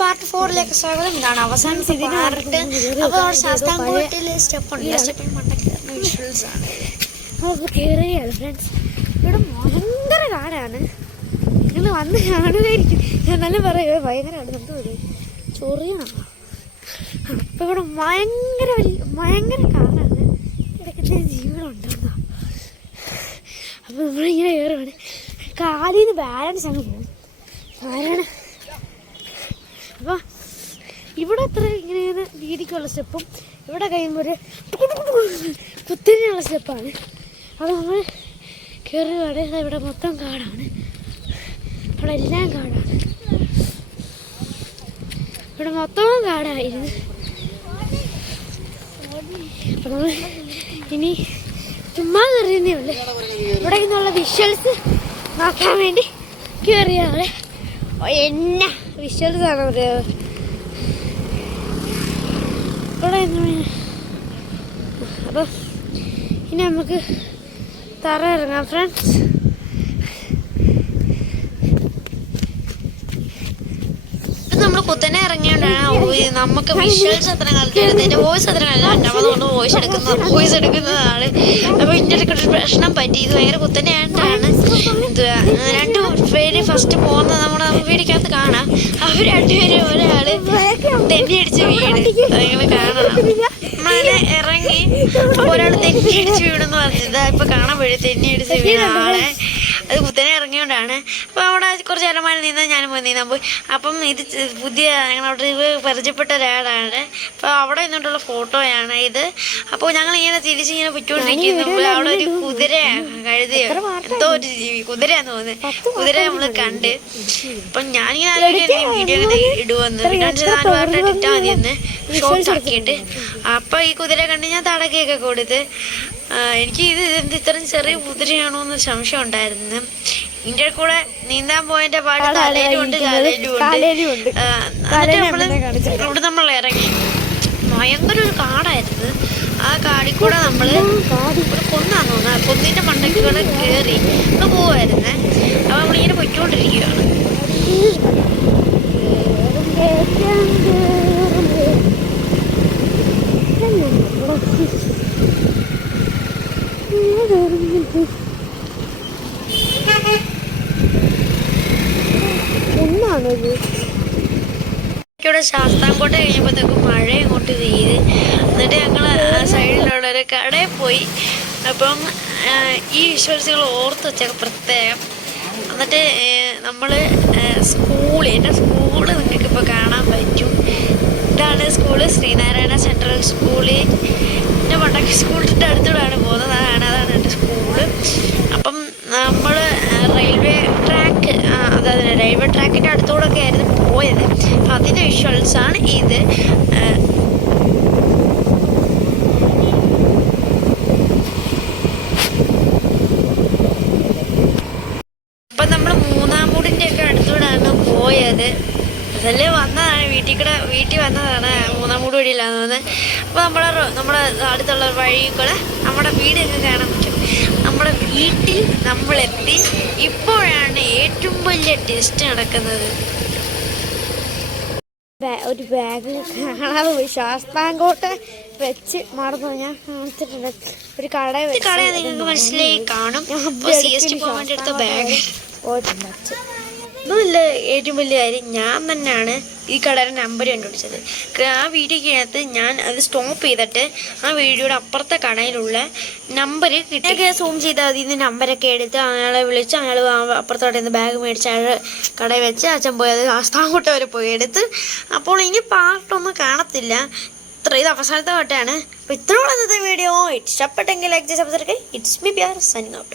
Part 4ലേക്ക് സ്വാഗതം. ഇതാണ് അവസാനത്തെ പാർട്ട്. അപ്പോൾ അവിടെ ശാസ്താംകോട്ടയിൽ സ്റ്റെപ്പുണ്ട്. സ്റ്റെപ്പിൽ മണ്ടയ്ക്ക് വിഷ്വൽസ് ആണ്. അപ്പോൾ കയറുകയാണ് ഫ്രണ്ട്സ്. ഇവിടെ ഭയങ്കര കാടാണ്. നിങ്ങൾ വന്ന് കാണുകയായിരിക്കും. ഞാൻ നല്ല പറയുക ഭയങ്കരമാണ്. എന്തോ ചൊറിയണം. അപ്പോൾ ഇവിടെ ഭയങ്കര കാടാണ്. ഇടയ്ക്ക് ജീവികളുണ്ടെന്നോ. അപ്പോൾ നമ്മളിങ്ങനെ കയറുകയാണ്. കാലിൽ നിന്ന് ബാലൻസ് അങ്ങ് പോകും. ആരാണ് അപ്പോൾ ഇവിടെ അത്ര ഇങ്ങനെ രീതിക്കുള്ള സ്റ്റെപ്പും ഇവിടെ കഴിയുമ്പോൾ ഒരു കുത്തനെയുള്ള സ്റ്റെപ്പാണ്. അപ്പോൾ നമ്മൾ കയറുകയാണ്. ഇവിടെ മൊത്തം കാടാണ്. ഇവിടെ എല്ലാം കാടാണ്. ഇവിടെ മൊത്തവും കാടായിരുന്നു. അപ്പോൾ നമ്മൾ ഇനി ചുമ്മാ കയറിയെന്നേ ഉള്ളു. ഇവിടെ നിന്നുള്ള വിഷ്വൽസ് നോക്കാൻ വേണ്ടി കയറിയാണ്. എന്നാ വിഷ്വൽസ് ആണ് പറയുക. ഇവിടെ അപ്പം ഇനി നമുക്ക് തറ ഇറങ്ങാം ഫ്രണ്ട്സ്. നമ്മൾ കുത്തനെ ഇറങ്ങിയോണ്ടാണ് നമുക്ക് വിഷ്വൽസ് അത്ര കളിച്ചെടുത്തതിന്റെ വോയിസ് അത്ര കണ്ടാൽ അതുകൊണ്ട് വോയിസ് എടുക്കുന്നതാണ്. അപ്പൊ ഇതിന്റെ ഇടയ്ക്ക് ഒരു പ്രശ്നം പറ്റി. ഇത് ഭയങ്കര കുത്തനെയായിട്ടാണ്. രണ്ടു പേര് ഫസ്റ്റ് പോകുന്നത് നമ്മുടെ വീടിക്കകത്ത് കാണാം. അവർ രണ്ടുപേരും ഒരാള് തെന്നിയടിച്ച് വീണ് നിങ്ങൾ കാണണം. നമ്മളങ്ങനെ ഇറങ്ങി അപ്പൊ ഒരാൾ തെന്നിയടിച്ച് വീണെന്ന് പറഞ്ഞത് ഇപ്പൊ കാണാൻ പോയി. തെന്നിയടിച്ച് വീണ ആളെ അത് കുത്തനെ ഇറങ്ങിയോണ്ടാണ്. അപ്പോൾ അവിടെ കുറച്ച് അരമാരി നീന്താൻ ഞാനും പോയി നീന്താൻ പോയി. അപ്പം ഇത് പുതിയ ഞങ്ങളവിടെ പരിചയപ്പെട്ട ഒരാളാണ്. അപ്പോൾ അവിടെ നിന്നിട്ടുള്ള ഫോട്ടോയാണ് ഇത്. അപ്പോൾ ഞങ്ങൾ ഇങ്ങനെ തിരിച്ചിങ്ങനെ പൊയ്ക്കൊണ്ടിരിക്കുമ്പോൾ അവിടെ ഒരു കുതിര കഴുതിയോ എന്തോ ഒരു ജീവി കുതിരയാന്ന് തോന്നുന്നത്. കുതിര നമ്മൾ കണ്ട്. അപ്പം ഞാനിങ്ങനെ ആലോചിക്കാൻ വീഡിയോ ഇടുവന്ന് പിന്നെ 4 പാർട്ടായിട്ട് ഇട്ടാൽ മതിയെന്ന് ഷോർട്സ് ആക്കിയിട്ട്. അപ്പം ഈ കുതിര കണ്ട് ഞാൻ തടകയൊക്കെ കൊടുത്ത് എനിക്ക് ഇത് ഇത്രയും ചെറിയ കുതിരയാണോ എന്ന് സംശയം ഉണ്ടായിരുന്നു. ഇതിൻ്റെ കൂടെ നീന്താൻ പോയതിന്റെ പാട് തലയിലും ഉണ്ട് കാലയിലും ഉണ്ട്. എന്നിട്ട് ഇവിടെ നമ്മൾ ഇറങ്ങി. ഭയങ്കര ഒരു കാടായിരുന്നു. ആ കാടിൽ കൂടെ നമ്മൾ ഒരു കൊന്നാന്ന് തോന്നുന്നത്. കൊന്നിന്റെ മണ്ടയ്ക്ക് കൂടെ കയറി പോവായിരുന്നേ. അപ്പൊ നമ്മളിങ്ങനെ പൊയ്ക്കൊണ്ടിരിക്കുകയാണ്. ഇവിടെ ശാസ്താംകോട്ട കഴിഞ്ഞപ്പോഴത്തേക്കും മഴ ഇങ്ങോട്ട് പെയ്ത്. എന്നിട്ട് ഞങ്ങൾ സൈഡിലുള്ള ഒരു കടയിൽ പോയി. അപ്പം ഈ വിഷ്വൽസുകൾ ഓർത്ത് വെച്ചൊക്കെ പ്രത്യേകം. എന്നിട്ട് നമ്മൾ എൻ്റെ സ്കൂള് നിങ്ങൾക്കിപ്പോൾ കാണാൻ പറ്റും. ഇതാണ് സ്കൂള്, ശ്രീനാരായണ സെൻട്രൽ സ്കൂള്. എൻ്റെ മണ്ടക്കി സ്കൂളിൻ്റെ അടുത്തൂടെയാണ് പോകുന്നത്. അതാണ് എൻ്റെ സ്കൂള്. അപ്പം നമ്മൾ റെയിൽവേ ട്രാക്കിൻ്റെ അടുത്തൂടെയൊക്കെ ആയിരുന്നു പോയത്. അപ്പം അതിൻ്റെ വിഷ്വൽസാണ് ഇത്. അപ്പം നമ്മൾ മൂന്നാമൂടിൻ്റെയൊക്കെ അടുത്തൂടെയാണ് പോയത്. അതല്ലേ വന്നതാണ് വീട്ടിൽ വന്നതാണ്. മൂന്നാമൂട് വഴിയില്ലാന്ന് തോന്നുന്നത്. അപ്പോൾ നമ്മുടെ അടുത്തുള്ള വഴി കൂടെ നമ്മുടെ വീടൊക്കെ കാണാൻ പറ്റും. നമ്മുടെ വീട്ടിൽ നമ്മളെത്തി. ഇപ്പോഴാണ് ഏറ്റവും വലിയ ടെസ്റ്റ് നടക്കുന്നത്. ഒരു ബാഗ് കാണാതെ പോയി. ശാസ്താംകോട്ട വെച്ച് മറന്നു. ഞാൻ കാണിച്ചിട്ടുണ്ട്. ഒരു കട നിങ്ങൾക്ക് മനസ്സിലായി കാണും. CST പോകാൻ വേണ്ടി എടുത്ത ബാഗ് പോയിട്ടുണ്ട്. ഒന്നുമില്ല. ഏറ്റവും വലിയ കാര്യം ഞാൻ തന്നെയാണ് ഈ കടയുടെ നമ്പർ കണ്ടുപിടിച്ചത്. ആ വീഡിയോക്കകത്ത് ഞാൻ അത് സ്റ്റോപ്പ് ചെയ്തിട്ട് ആ വീഡിയോയുടെ അപ്പുറത്തെ കടയിലുള്ള നമ്പർ കിട്ടിയൊക്കെ സൂം ചെയ്താൽ അതിൽ നിന്ന് നമ്പരൊക്കെ എടുത്ത് അയാളെ വിളിച്ച് അയാൾ അപ്പുറത്തോടെ നിന്ന് ബാഗ് മേടിച്ച് അയാൾ കടയിൽ വെച്ച് അച്ഛൻ പോയത് ശാസ്താംകോട്ട വരെ പോയി എടുത്ത്. അപ്പോൾ ഇനി പാർട്ടൊന്നും കാണത്തില്ല. ഇത് അവസാനത്തെ പാട്ടാണ്. അപ്പോൾ ഇത്രയുള്ള ഇന്നത്തെ വീഡിയോ ഇഷ്ടപ്പെട്ടെങ്കിൽ ലൈക്ക് ചെയ്ത് subscribe. It's me BR signing out.